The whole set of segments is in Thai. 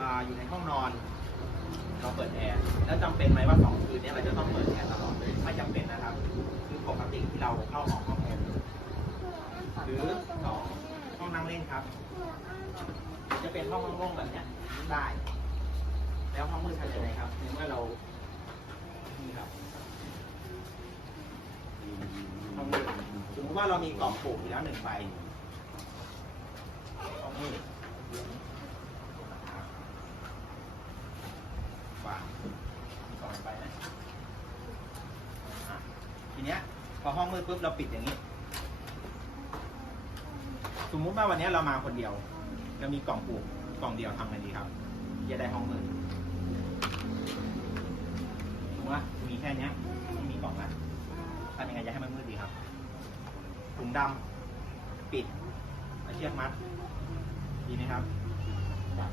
ออยู่ในห้องนอนเราเปิดแอร์แล้วจำเป็นไหมว่าสองคืนนี้เราจะต้องเปิดแอร์ตลอดเลยไม่จำเป็นนะครับ คือปกติที่เราเข้าออกห้องแอร์หรือสองห้องนั่งเล่นครับ จะเป็นห้องโล่งๆแบบเนี้ยได้ แล้วห้องมืดทำยังไงครับในเมื่อเรานี่ครับห้องมืดสมมติว่าเรามีกล่องปลูกอยู่แล้วหนึ่งใบห้องมืดวางสองใบนะอะ ทีเนี้ยพอห้องมืดปุ๊บเราปิดอย่างนี้ สมมุติว่าวันนี้เรามาคนเดียวเรามีกล่องปลูกกล่องเดียวทำไงดีครับจะได้ห้องมืดสมมติว่ามีแค่เนี้ยไม่มีกล่องละทำยังไงจะให้มันมืดดีครับถุงดำปิดเอาเชือกมัด ดีไหมครับ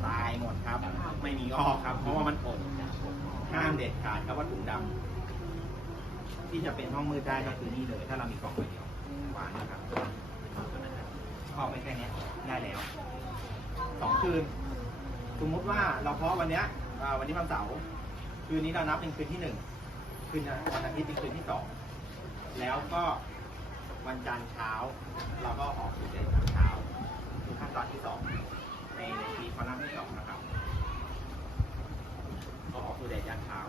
ตายหมดครับ ไม่มีงอกครับ เพราะว่ามันอดห้ามเด็ดขาดครับว่าถุงดำ ที่จะเป็นห้องมืดได้ก็คือนี่เลย ถ้าเรามีกล่องใบเดียววางนะครับออกไปแค่นี้ได้แล้วสองคืน สมมุติว่าเราเพาะวันเนี้ยอ่าวันนี้วันเสาร์คืนนี้เรานับเป็นคืนที่หนึ่งคืนวันอาทิตย์เป็นคืนที่สองแล้วก็วันจันทร์เช้า เราก็ออกสู่เดือนเช้าคือขั้นตอนที่สองในในปีคอลัมน์ที่สองนะครับก็ออกสู่เดือนเช้า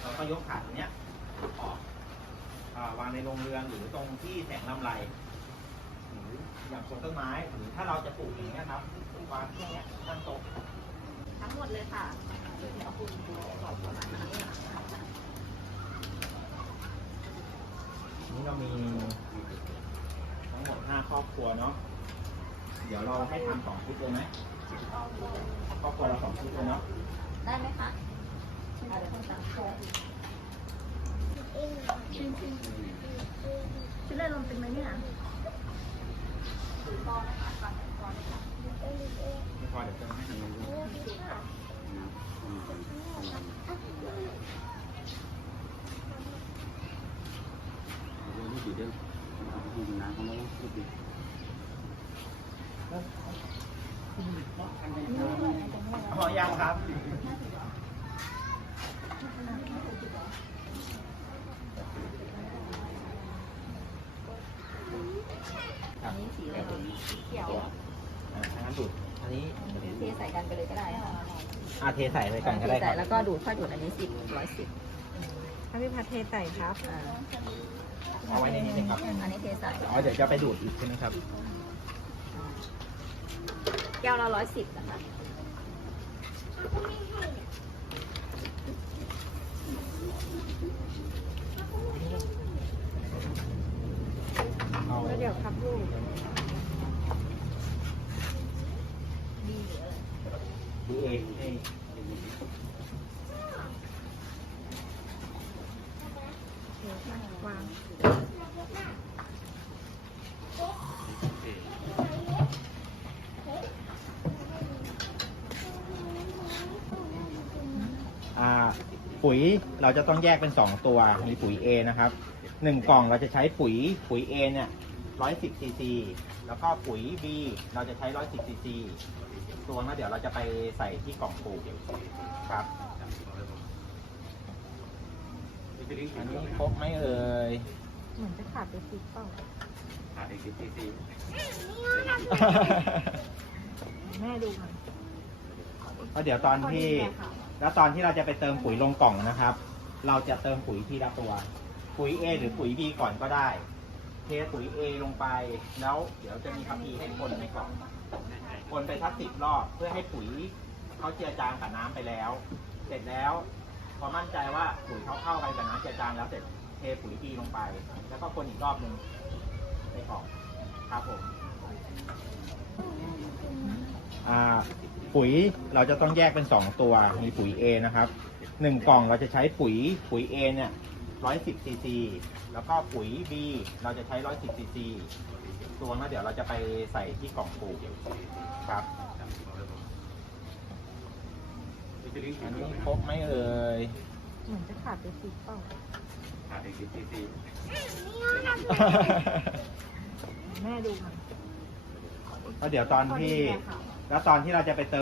เราก็ยกขาตัวเนี้ยออกาวางในโรงเรือนหรือตรงที่แสงลำไรหรืออย่างคนต้นไม้หรือถ้าเราจะปลูกอย่างนี้ยครับวางช่วงเนี้ยตั้งโต๊ะทั้งหมดเลยค่ะเอาคุณดูก่อนประมาณนี้นี่เรามีทั้งหมดห้าครอบครัวเนาะเดี๋ยวเราให้ทำสองชุดเลยไหมครอบครัวเราสองชุดเลยเนาะได้ไหมคะเอาเดี๋ยวคนสั่งโค้ง ชื่อชื่อชื่อเล่นลมเป็นไหมเนี่ยพอนะคะก่อนพอนะคะไม่พอเดี๋ยวจะให้ทำดูพอยังครับ อันนี้สีอะไรสีเขียวอ่าทางนั้นดูดอันนี้เทใส่กันไปเลยก็ได้ค่ะอาเทใส่ไปก่อนก็ได้คใส่รับแล้วก็ดูดค่อยดูดอันนี้สิบร้อยสิบถ้าพี่พัดเทใส่ครับอ่าเอาไว้ในนี้เลยครับอันนี้เทใส่อ๋อเดี๋ยวจะไปดูดอีกใช่ไหมครับแก้วละร้อยสิบนะคะ เอา แล้วเดี๋ยวครับลูก ดีเหลือ ดู เองให้วางอ่าปุ๋ยเราจะต้องแยกเป็นสองตัว มีปุ๋ย A นะครับหนึ่งกล่องเราจะใช้ปุ๋ยปุ๋ย A เนี่ยร้อยสิบซีซีแล้วก็ปุ๋ย B เราจะใช้ร้อยสิบซีซี ตัวนั้นเดี๋ยวเราจะไปใส่ที่กล่องปลูกครับอันนี้ครบไหมเอ่ยเหมือนจะขาดไปสิบเปล่าแม่ดูหน่อยเพราะเดี๋ยวตอนที่ แล้วตอนที่เราจะไปเติมปุ๋ยลงกล่องนะครับ เราจะเติมปุ๋ยทีละตัว ปุ๋ย A หรือปุ๋ย B ก่อนก็ได้ เทปุ๋ย A ลงไป แล้วเดี๋ยวจะมีคัพพีร์ให้คนในกล่อง คนไปทักสิบรอบเพื่อให้ปุ๋ยเขาเจือจางกับน้ำไปแล้ว เสร็จแล้วพอมั่นใจว่าปุ๋ยเขาเข้าไปกับน้ำเจือจางแล้วเสร็จเทปุ๋ย B ลงไป แล้วก็คนอีกรอบหนึ่งในกล่องครับผมปุ๋ยเราจะต้องแยกเป็นสองตัว มีปุ๋ย A นะครับหนึ่งกล่องเราจะใช้ปุ๋ยปุ๋ย A เนี่ยร้อยสิบซีซีแล้วก็ปุ๋ย B เราจะใช้ร้อยสิบซีซี ตัวนั้นเดี๋ยวเราจะไปใส่ที่กล่องปลูกครับอันนี้ครบไหมเอ่ยเหมือนจะขาดไปสิบเปล่าแม่ดูหน่อยแล้วเดี๋ยวตอนที่ แล้วตอนที่เราจะไปเติม